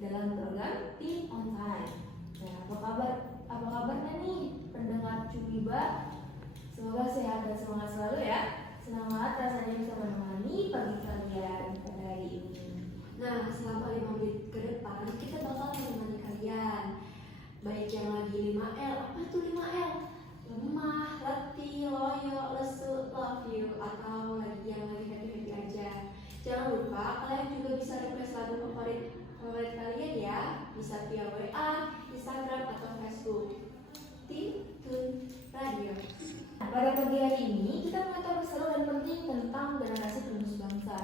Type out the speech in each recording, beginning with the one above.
dalam program Teen on Time. Nah, apa kabarnya nih pendengar Cubiba? Semoga sehat dan semangat selalu ya. Senang banget rasanya bisa menemani pagi kalian pada hari ini. Nah, selama 5 menit ke depan kita bakal menemani kalian. Baik yang lagi 5L, apa tuh 5L? Lemah, letih, loyo, lesu, love you, atau yang lagi happy-happy aja. Jangan lupa kalian juga bisa request lagu favorit kalian ya. Bisa via WA, Instagram, atau Facebook. Teen Tune Radio. Pada pagi hari ini kita mengetahui seru dan penting tentang generasi penerus bangsa.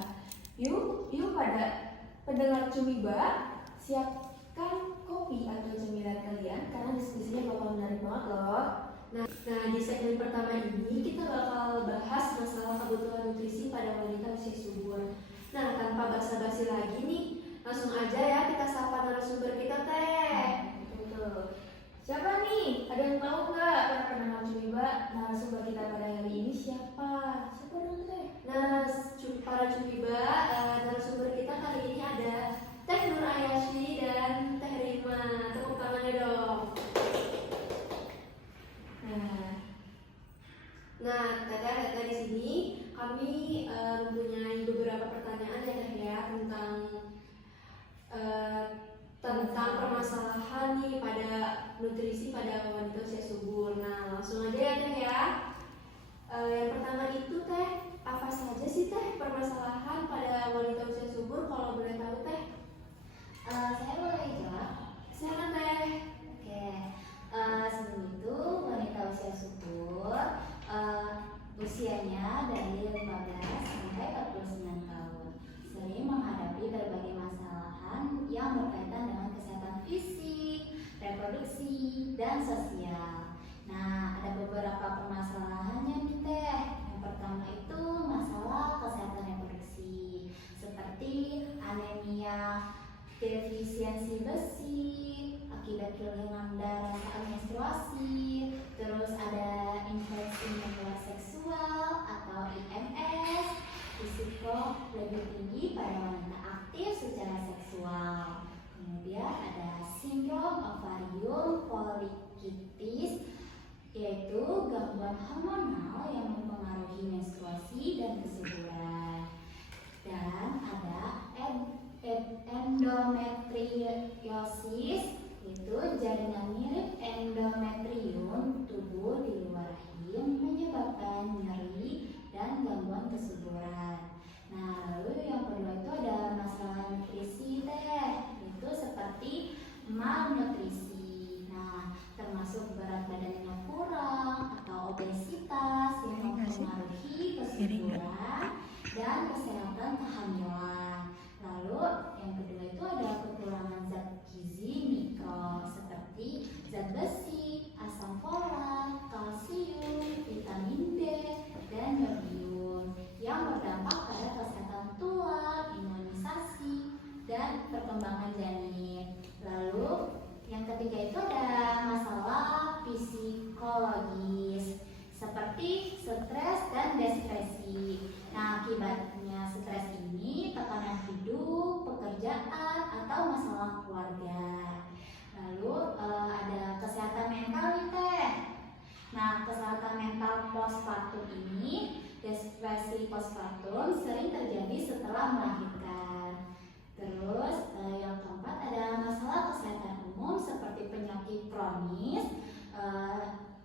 Yuk pada pendengar Cubiba, siapkan kopi atau cemilan kalian karena diskusinya bakal menarik banget loh. Nah, di segmen pertama ini kita bakal bahas masalah kebutuhan nutrisi pada wanita usia subur. Nah, tanpa basa-basi lagi nih, langsung aja ya kita sapa narasumber kita teh. Betul. Siapa nih? Ada yang tahu nggak para pendengar Cubiba narasumber kita pada hari ini siapa? Siapa dong teh? Nah, para Cubiba, narasumber kita kali ini ada Teh Nur Ayasyi dan Teh Rima. Tepuk tangannya dong. Nah, Teh di sini kami mempunyai beberapa pertanyaan ya Teh ya tentang permasalahan nih pada nutrisi pada wanita usia subur. Nah, langsung aja ya Teh ya. Yang pertama itu Teh, apa saja sih Teh permasalahan pada wanita usia subur kalau boleh tahu Teh? Saya boleh jawab? Silakan Teh. Oke, sebelum itu wanita usia subur usianya dari 15 sampai 49 tahun sering menghadapi berbagai masalahan yang berkaitan dengan kesehatan fisik, reproduksi, dan sosial. Nah, ada beberapa permasalahannya nih Teh. Yang pertama itu masalah kesehatan reproduksi seperti anemia, defisiensi besi akibat kehilangan darah saat menstruasi, terus ada infeksi menular seksual atau IMS, risiko lebih tinggi pada wanita aktif secara seksual. Kemudian ada sindrom ovarium polikistis, yaitu gangguan hormonal yang mempengaruhi menstruasi dan kesuburan. Dan ada endometriosis, itu jaringan mirip endometrium tubuh di luar rahim menyebabkan nyeri dan gangguan kesuburan. Nah, lalu yang kedua itu ada masalah nutrisi Teh, itu seperti malnutrisi. Nah, termasuk berat badannya kurang atau obesitas yang mempengaruhi kesuburan dan kesehatan kehamilan. Lalu yang kedua itu ada kekurangan zat gizi mikro seperti zat besi, asam folat, kalsium, vitamin B, dan yodium yang berdampak pada kesehatan tulang, imunisasi, dan perkembangan janin. Lalu yang ketiga itu ada masalah psikologis seperti stres dan depresi. Nah, akibatnya stres ini tekanan hidup, pekerjaan, atau masalah keluarga. Lalu ada kesehatan mental nih Teh. Nah, kesehatan mental postpartum ini, depresi postpartum sering terjadi setelah melahirkan. Terus yang keempat ada masalah kesehatan umum seperti penyakit kronis.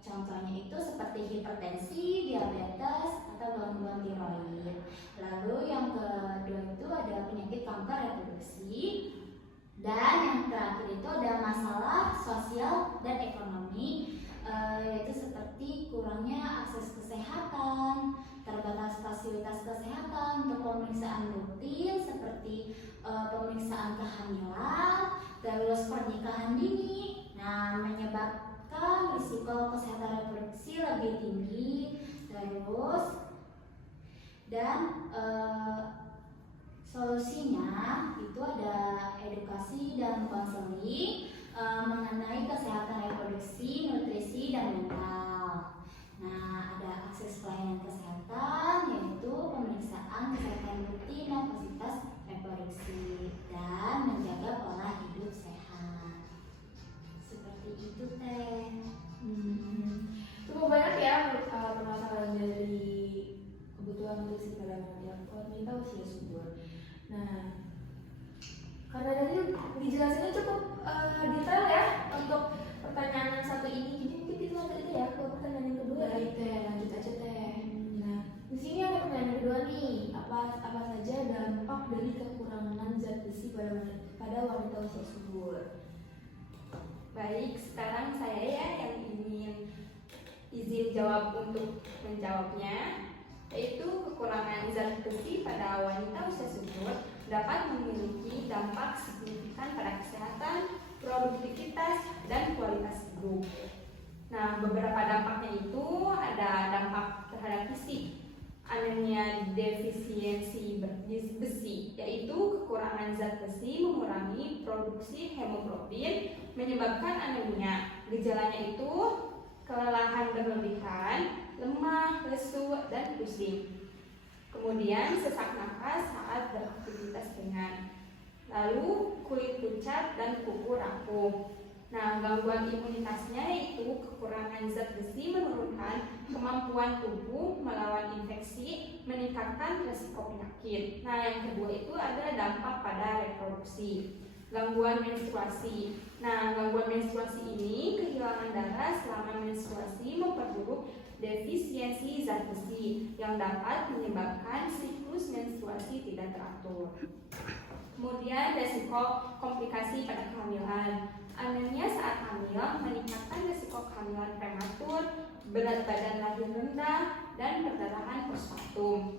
Contohnya itu seperti hipertensi, diabetes, atau gangguan tiroid. Lalu yang kedua itu ada penyakit kanker reproduksi. Dan yang terakhir itu ada masalah sosial dan ekonomi, yaitu seperti kurangnya akses kesehatan, terbatas fasilitas kesehatan untuk pemeriksaan rutin seperti pemeriksaan kehamilan, terus pernikahan dini. Nah, menyebabkan risiko kesehatan reproduksi lebih tinggi. Terus dan solusinya itu ada edukasi dan konseling mengenai kesehatan reproduksi, nutrisi, dan mental. Nah, ada akses pelayanan kesehatan, yaitu pemeriksaan kesehatan rutin dan fasilitas reproduksi, dan menjaga pola hidup usia subur. Baik, sekarang saya ya yang ingin izin jawab untuk menjawabnya, yaitu kekurangan zat besi pada wanita usia subur dapat memiliki dampak signifikan pada kesehatan, produktivitas, dan kualitas hidup. Nah, beberapa dampaknya itu ada dampak terhadap fisik, anemia defisiensi besi, yaitu kekurangan zat besi mengurangi produksi hemoglobin, menyebabkan anemia. Gejalanya itu kelelahan berlebihan, lemah, lesu, dan pusing. Kemudian sesak napas saat beraktivitas ringan. Lalu kulit pucat dan kuku rapuh. Nah, gangguan imunitasnya yaitu kekurangan zat besi menurunkan kemampuan tubuh melawan infeksi, meningkatkan resiko penyakit. Nah, yang kedua itu ada dampak pada reproduksi. Gangguan menstruasi. Nah, gangguan menstruasi ini kehilangan darah selama menstruasi memperburuk defisiensi zat besi yang dapat menyebabkan siklus menstruasi tidak teratur. Kemudian resiko komplikasi pada kehamilan. Anemia saat hamil meningkatkan resiko kehamilan prematur, berat badan lahir rendah, dan perdarahan postpartum.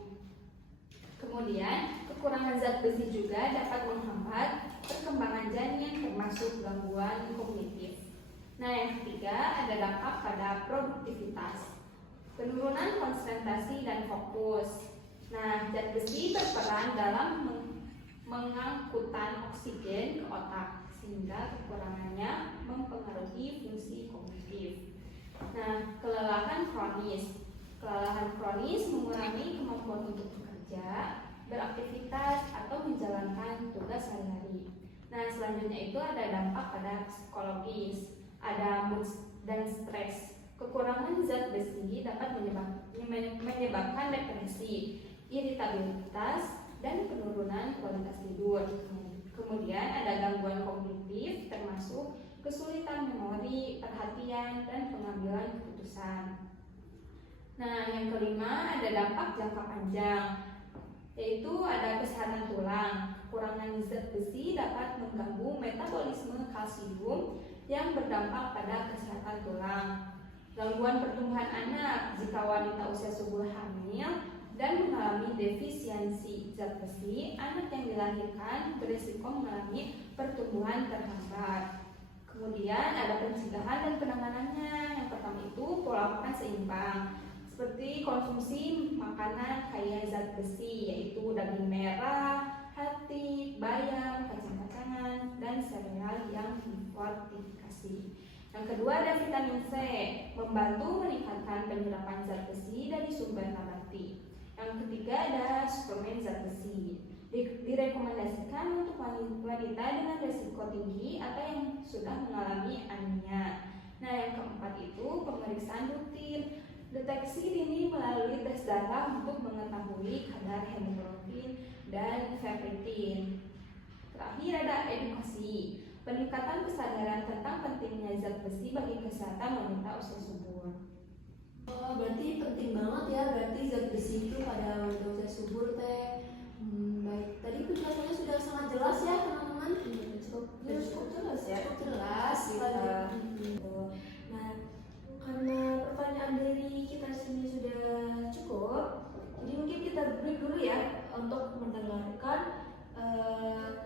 Kemudian kekurangan zat besi juga dapat menghambat perkembangan janin termasuk gangguan kognitif. Nah, yang ketiga ada dampak pada produktivitas. Penurunan konsentrasi dan fokus. Nah, zat besi berperan dalam mengangkutan oksigen ke otak sehingga kekurangannya mempengaruhi fungsi kognitif. Nah, kelelahan kronis. Kelelahan kronis mengurangi kemampuan untuk bekerja, beraktivitas, atau menjalankan tugas sehari-hari. Nah, selanjutnya itu ada dampak pada psikologis, ada mood dan stres. Kekurangan zat besi dapat menyebabkan depresi, iritabilitas, dan penurunan kualitas tidur. Kemudian ada gangguan kognitif termasuk kesulitan memori, perhatian, dan pengambilan keputusan. Nah, yang kelima ada dampak jangka panjang, yaitu ada kesehatan tulang. Kekurangan zat besi dapat mengganggu metabolisme kalsium yang berdampak pada kesehatan tulang. Gangguan pertumbuhan anak jika wanita usia subur hamil dan mengalami defisiensi zat besi, anak yang dilahirkan berisiko mengalami pertumbuhan terhambat. Kemudian ada pencegahan dan penanganannya. Yang pertama itu pola makan seimbang, seperti konsumsi makanan kaya zat besi, yaitu daging merah, hati, bayam, kacang-kacangan, dan sereal yang difortifikasi. Yang kedua ada vitamin C, membantu meningkatkan penyerapan zat besi dari sumber nabati. Yang ketiga ada suplemen zat besi, direkomendasikan untuk wanita dengan risiko tinggi atau yang sudah mengalami anemia. Nah, yang keempat itu pemeriksaan rutin, deteksi dini melalui tes darah untuk mengetahui kadar hemoglobin dan ferritin. Terakhir ada edukasi, peningkatan kesadaran tentang pentingnya zat besi bagi kesehatan wanita usia subur. Oh, berarti penting banget ya, berarti zat besi itu pada wanita usia subur teh. Baik, tadi penjelasannya sudah sangat jelas ya teman-teman. Cukup jelas ya. Cukup jelas gitu. Nah, karena pertanyaan dari kita sini sudah cukup, jadi mungkin kita break dulu ya untuk mendengarkan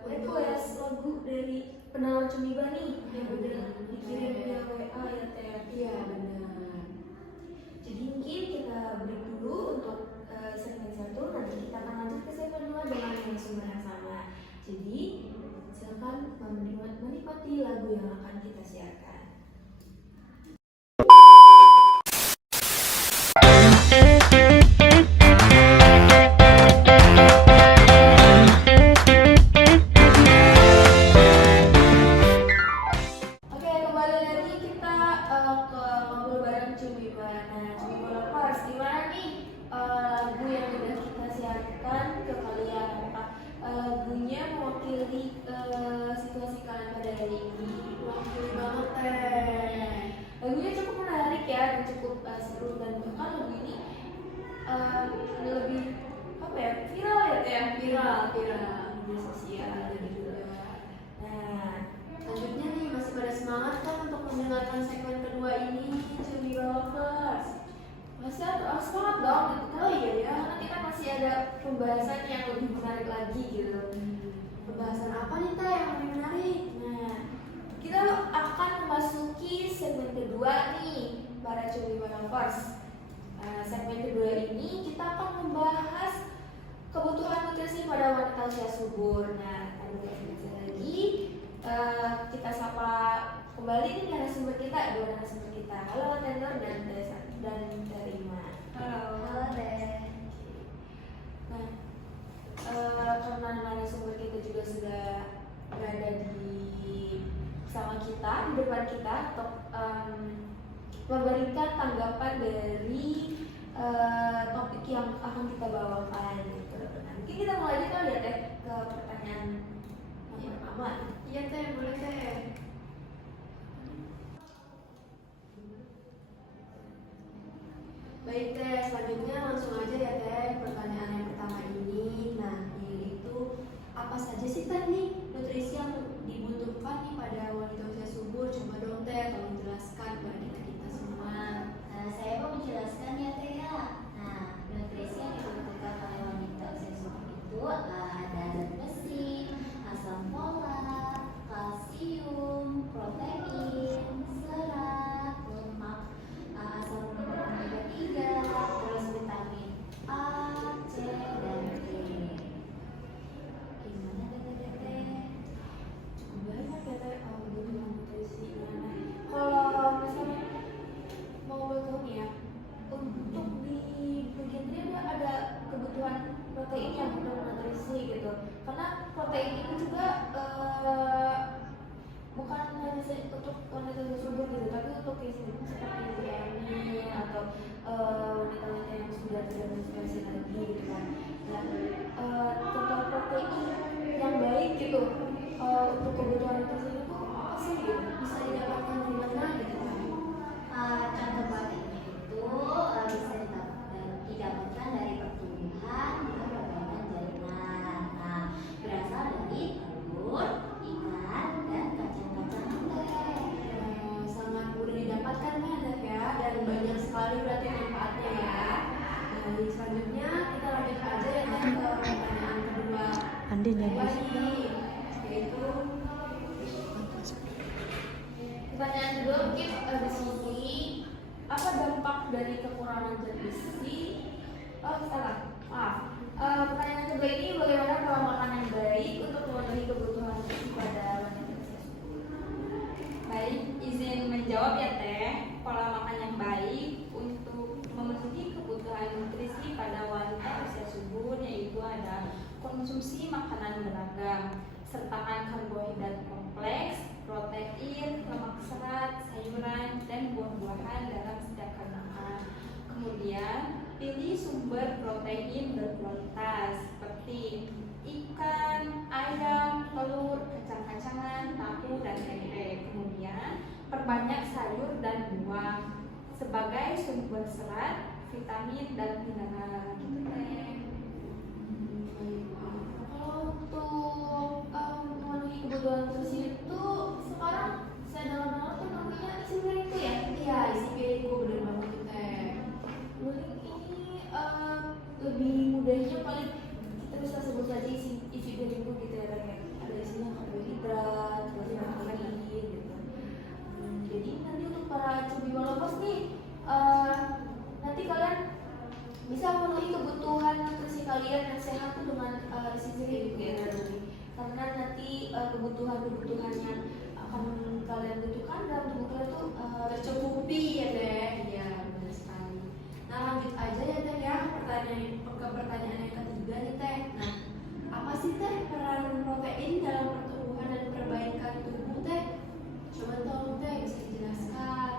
request lagu dari pendengar Cumiba nih yang udah dikirim via WA ya Teh. Iya benar. Jadi mungkin kita break dulu untuk segmen 1, nanti kita akan lanjut ke segmen 2 dengan narasumber yang sama. Jadi silakan menikmati lagu yang akan kita siarkan. Oke, kembali lagi kita ke ngobrol bareng Cumiba. Nah, Cumiba Lovers, gimana nih lagu yang udah kita siarkan ke kalian? Apakah lagunya mewakili situasi kalian pada hari ini? Mewakili banget teh. Lagunya cukup menarik ya, dan cukup seru, dan bahkan lagu ini lebih apa ya, viral ya Teh? Viral media sosial gitu. Nah, semangat kan untuk mendengarkan segmen kedua ini, Cumi Lovers? Semangat dong gitu kan. Oh iya ya. Karena kita masih ada pembahasan yang lebih menarik lagi gitu. Pembahasan apa nih Teh yang lebih menarik? Nah, kita akan memasuki segmen kedua nih, para Cumi Lovers. Segmen kedua ini kita akan membahas kebutuhan nutrisi pada wanita usia subur. Nah, tanpa berbicara lagi, kita sapa kembali nih narasumber kita, dua narasumber kita. Halo Tenor dan Terima. Halo deh. Nah, karena narasumber kita juga sudah berada di sama kita, di depan kita untuk memberikan tanggapan dari topik yang akan kita bawakan gitu. Nah, mungkin kita mulai aja kali ya Teh ke pertanyaan yang pertama. Iya Teh, boleh Teh. Baik Teh, selanjutnya langsung aja ya Teh pertanyaan yang pertama ini. Nah, yaitu apa saja sih Teh nih nutrisi yang dibutuhkan nih pada wanita usia subur? Coba dong Teh, tolong jelaskan kepada kita semua. Saya mau menjelaskan ya Teh ya. Nah, nutrisi yang dibutuhkan oleh wanita usia subur itu ada zat besi, asam folat, kalsium, protein, serat, lemak, asam omega 3, terus vitamin A, C, dan D. Gimana Teh? Cukup banyak ya Teh kebutuhan nutrisi. Nah, kalau misalnya mau tahu nih ya, untuk di bagian ini ada kebutuhan protein yang untuk nutrisi gitu. Karena protein ini juga bukan hanya untuk wanita usia subur gitu, tapi untuk seperti janin atau wanita-wanita yang sudah tidak menstruasi lagi gitu kan. Nah, total protein yang baik gitu untuk kebutuhan nutrisi itu apa sih gitu? Bisa didapatkan di mana gitu Teh? Contoh proteinnya itu bisa didapatkan dari pertumbuhan dan perbaikan jaringan. Nah, berasal dari telur, ikan, dan kacang-kacangan Teh. Sangat mudah didapatkan nih Teh ya, dan banyak sekali berarti manfaatnya ya. Nah, selanjutnya kita lanjut aja ya Teh ke pertanyaan kedua. Andin ya, Kedua guys. nih, yaitu Pertanyaan kedua mungkin di sini apa dampak dari kekurangan zat besi? Oh salah, maaf. Pertanyaan kedua ini bagaimana pola makan yang baik untuk memenuhi kebutuhan nutrisi pada wanita usia subur? Baik, izin menjawab ya Teh. Pola makan yang baik untuk memenuhi kebutuhan nutrisi pada wanita usia subur yaitu ada konsumsi makanan beragam, sertakan karbohidrat kompleks, protein, lemak serat, sayuran, dan buah-buahan dalam setiap kali makan. Kemudian, pilih sumber protein berkualitas seperti ikan, ayam, telur, kacang-kacangan, tahu, dan tempe. Kemudian, perbanyak sayur dan buah sebagai sumber serat, vitamin, dan mineral. Gitu Teh. Kalau untuk memenuhi kebutuhan nutrisi itu sekarang saya dengar tuh namanya isi piring itu ya? iya isi piringku, bener banget tuh Teh. Piring ini lebih mudahnya paling kita bisa sebut saja isi piring itu gitu ya kayak ada isinya karbohidrat, terus protein gitu. Jadi nanti untuk para Cumi Lovers nih nanti kalian bisa memenuhi kebutuhan nutrisi kalian yang sehat tuh dengan isi piring gitu ya nanti. Karena nanti kebutuhan yang akan kalian butuhkan dalam tubuh kalian tuh Tercukupi ya Teh. Iya, benar sekali. Nah, lanjut aja ya Teh ya ke pertanyaan yang ketiga nih Teh. Nah, apa sih Teh peran protein dalam pertumbuhan dan perbaikan tubuh Teh? Coba tolong Teh bisa dijelaskan.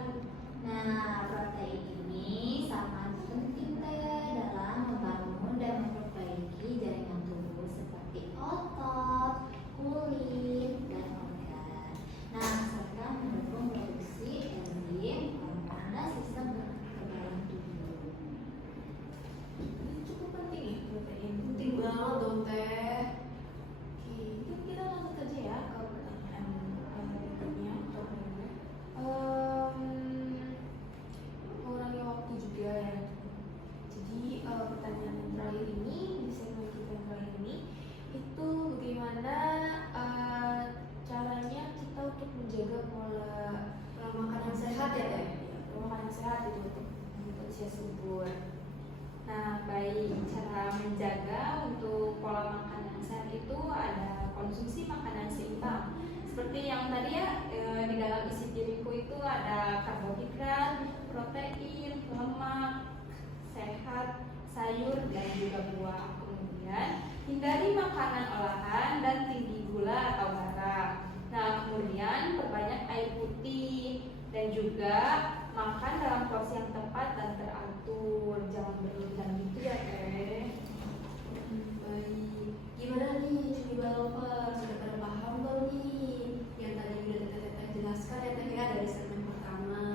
Nah, protein ini sangat penting Teh dalam membangun dan memperbaiki jaringan tubuh seperti otot, kulit, dan organ. Nah, serta mendukung produksi enzim, hormon, dan sistem kekebalan tubuh. subur. Nah, baik, cara menjaga untuk pola makan yang sehat itu ada konsumsi makanan seimbang. Seperti yang tadi ya, di dalam isi piringku itu ada karbohidrat, protein, lemak, sehat, sayur, dan juga buah. Kemudian, hindari makanan olahan dan tinggi gula atau garam. Nah, kemudian perbanyak air putih dan juga makan dalam porsi yang tepat dan teratur. Jangan berlebihan gitu ya, Teh. Baik, gimana nih Cumiba Lovers? Sudah pada paham belum nih? Yang tadi udah Teteh jelaskan ya Teh ya dari segmen pertama.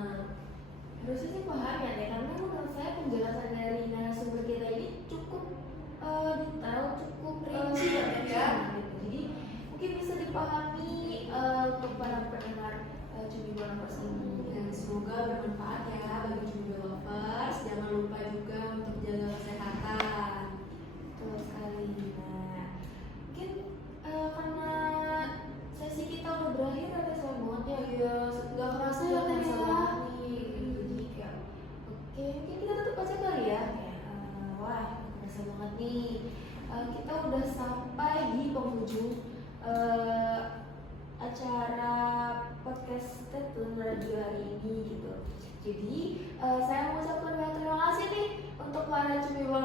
Harusnya sih paham ya Teh, karena menurut saya penjelasan dari narasumber kita ini cukup detail, cukup Rinci ya, Teh, ya? gitu. Jadi mungkin bisa dipahami untuk para pendengar Cumiba Lovers ini. Dan semoga bermanfaat ya bagi Cumiba Lovers. Jangan lupa juga untuk jaga kesehatan. Betul sekali. Nah, mungkin karena sesi kita udah berakhir ada banget ya. Ya, nggak kerasa ya Teh Kerasa ya. banget nih. Jadi kayak, oke, mungkin kita tutup aja kali ya. Kayak, wah, kerasa banget nih. Kita udah sampai di penghujung acara podcast Tetun Radio hari ini gitu. Jadi saya mengucapkan banyak terima kasih nih untuk para Cumiba